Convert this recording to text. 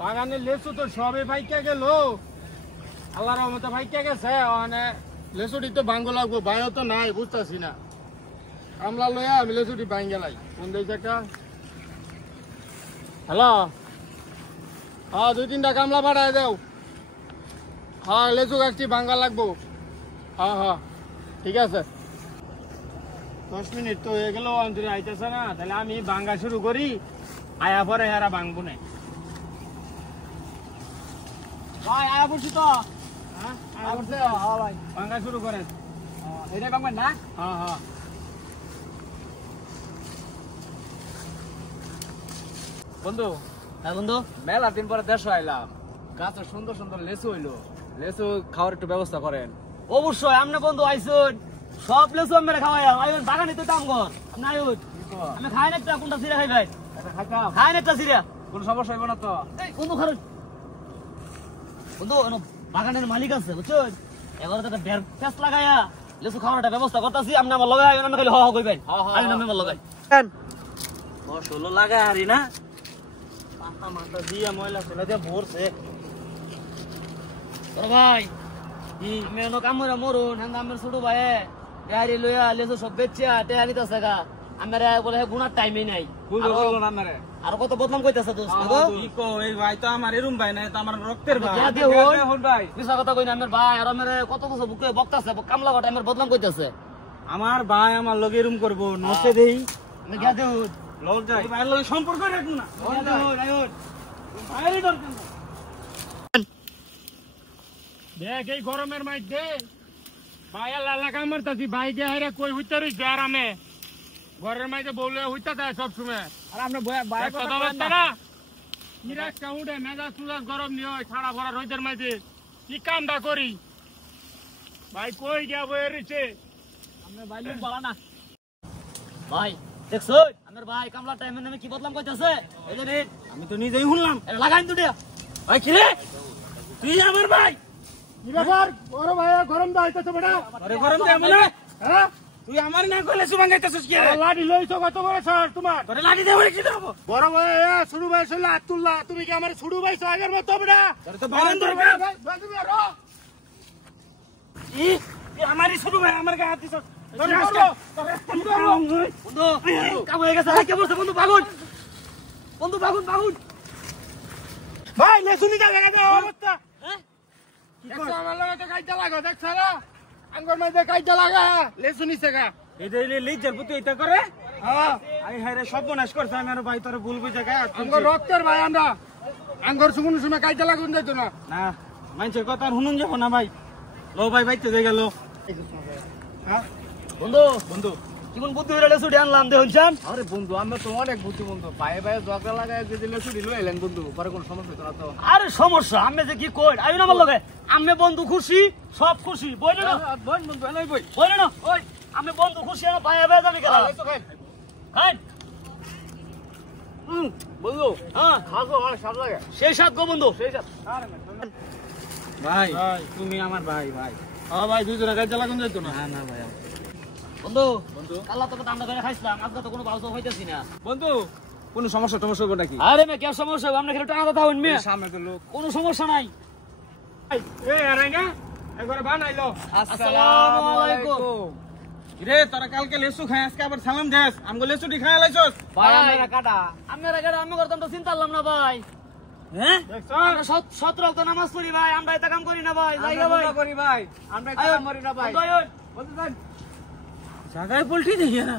বাগানের লেচু তো সবে ভাইকে গেল, আল্লাহর রহমতে ভাইকে গেছে। মানে লেচুটি তো ভাঙ্গ লাগবো, ভাইও তো নাই, বুঝতেছি না। কামলা লইয়া আমি লেচুটি ভাঙ্গ গেলাই কোন দিকে একটা। হ্যালো, হ্যাঁ 2-3টা কামলা পাঠায় দাও। হ্যাঁ লেচু গাছটি ভাঙ্গা লাগবো। হ্যাঁ হ্যাঁ ঠিক আছে। 10 মিনিট তো হয়ে গেল, অন্তরে আইতেছে না। তাহলে আমি ভাঙ্গা শুরু করি, আয়া পরে হেরা ভাঙবো না। ভাই আয়া পড়ছি তো। হ্যাঁ ভাই ভাঙ্গা শুরু করেন। এটাই বাংবেন না? হ্যাঁ হ্যাঁ বন্ধু, হ্যাঁ বন্ধু, মেলা দিন পরে দেশ আইলাম, গাছে সুন্দর সুন্দর লেচু হইলো, লেচু খাওয়ার একটু ব্যবস্থা করেন। অবশ্যই আমনে বন্ধু আইসুন, সব লেচু আমরা খাওয়াই আইন বাগানে তো দাম কর। আপনি আইন, আমি খাই না, কোনটা সিরা খাই ভাই? খাইতাম, খাই না সিরা। কোনো সমস্যা হইব না তো? বন্ধু খারুন বন্ধু, বাগানের মালিক আছে বুঝছেন, এবার তো একটা বের ফেস লাগাইয়া লেচু খাওয়ার একটা ব্যবস্থা করতেছি। আপনি আমার লগাই আইন, আমি খালি হ হ কইবেন। আইন আমি আমার লগাই ষোলো লাগাই হারি না, মাথা মাথা দিয়া ময়লা ফেলা দিয়া ভরছে। ভাই আমি এনো কামরা মরুন, হ্যাঁ আমার ছোট ভাই গাড়ি লইয়া লেচু সব বেচিয়া টেয়া নিতেছে গা। আমার বলে গুনার টাইমে নাই। আর কত বদনাম কইতাছে দোস্ত, এই ভাই তো আমার এরুম ভাই না, তো আমার রক্তের ভাই। মিছা কথা কই না, আমার ভাই আর আমার কত কিছু বুকে বকতাছে, কামলা গটা আমার বদনাম কইতাছে। আমার ভাই আমার লগে এরুম করবো, নষ্ট দেই আমি গিয়া দেউ লল যাই, ভাইয়ের লগে সম্পর্ক রাখবো না। ভাইয়েরই দরকার না। দেখ এই গরমের মধ্যে ভাইয়া লালা কামার তাছি, ভাই গে হারে কই হইতে রইছে আরামে। ঘরের মধ্যে বউলে হইতে দেয় সবসময়। আর আমরা ভাই কথা বলতে না নিরাজ কাউডে মেজাজ সুজাজ গরম নিয়ে হয় ছাড়া ভরা রোদের মাঝে কি কামটা করি। ভাই কই গিয়া বয়ে রইছে। আমরা ভাই লোক বলা না ভাই, দেখছো আমার ভাই কামলা টাইমে নামে কি বদনাম কইতাছে। এই যে রে, আমি তো নিজেই শুনলাম। এটা লাগাইন দুটিয়া। ভাই কি রে, তুই আমার ভাই? কি ব্যাপার বড় ভাইয়া গরম দাইতেছে বেটা? আরে গরম দে মনে, হ্যাঁ তুই আমার না কইলে সুবাং গাইতেছিস কি রে? লাঠি লইছো কত বড় স্যার তোমার? তোরে লাঠি দে বলে কি দেব? বড় ভাইয়া শুরু ভাই সইলা আব্দুল্লাহ, তুমি কি আমার শুরু ভাই আগের মতো বেটা? তোরে তো বাইরান দরকার। ই তুই আমারই শুরু ভাই, আমার গায়ে হাত দিছস। তোরে আজকে বন্ধু কাম হয়ে গেছে, কে বলছে বন্ধু পাগুন, বন্ধু পাগুন পাগুন। ভাই লেসুনি দা লাগা দাও অবস্থা। হ্যাঁ দেখছো আমার লগে তো কাইটা লাগা, দেখছো না আঙ্গুর মধ্যে কাইটা লাগা লেসুনি সেগা। এটা লিজার পুতে এটা করে। হ্যাঁ আই হায়রে সর্বনাশ করছ আমার ভাই, তোরে ভুল বুঝে গায়ে হাত আঙ্গুর রক্তের ভাই আমরা, আঙ্গুর শুকুন সময় কাইটা লাগুন যাইতো না। না মানুষের কথা আর শুনুন যাব না ভাই। লো ভাই বাইতে যাই গেল। হ্যাঁ বন্ধু বন্ধু, কেমন বুদ্ধি হইলে লেচুটি আনলাম দেখুন। আরে বন্ধু আমরা তো অনেক বুদ্ধি বন্ধু, ভাই ভাই ঝগড়া লাগায় যদি লেসুড়ি লই এলেন বন্ধু, পরে কোনো সমস্যা হতো না তো? আরে সমস্যা আমি যে কি কই আইন আমার লগে, আমি বন্ধু খুশি সব খুশি, বইলে না বোন বন্ধু এলাই বই। বইলে না ওই আমি বন্ধু খুশি না ভাই ভাই জানি কেন খাই। বন্ধু হ্যাঁ খাসো অনেক স্বাদ লাগে। সেই সাত গো বন্ধু, সেই সাত। ভাই তুমি আমার ভাই ভাই। হ্যাঁ ভাই দুইজনে কাইটা লাগুন যাইতো না। না না ভাই বন্ধু বন্ধু আল্লাহ তোকে দান্ডা করে খাইছিলাম, আজকে তো কোনো ভাউজ হইতেছি না। বন্ধু কোনো সমস্যা টমস্যা হবে নাকি? আরে মে কেউ সমস্যা হবে, আমরা খেলে টানা কথা হইন মেয়ে, সামনে তো লোক। কোনো সমস্যা নাই। এই আরাঙ্গা একবার বানাইলো। আসসালামু আলাইকুম। রে তোরা কালকে লেসু খাই, আজকে আবার সালাম দেস, আমগো লেসুটি খাই লাইছস। ভাই আমরা কাটা আমরা কাটা আমি করতাম তো চিন্তা করলাম না ভাই। হ্যাঁ দেখছো আমরা সত রক্ত নামাজ পড়ি ভাই, আমরা এটা কাম করি না ভাই। জায়গা ভাই করি ভাই, আমরা আয়ো, কাম করি না ভাই। বন্ধু আয়ো। জায়গায় পোল্ট্রি দেখি না।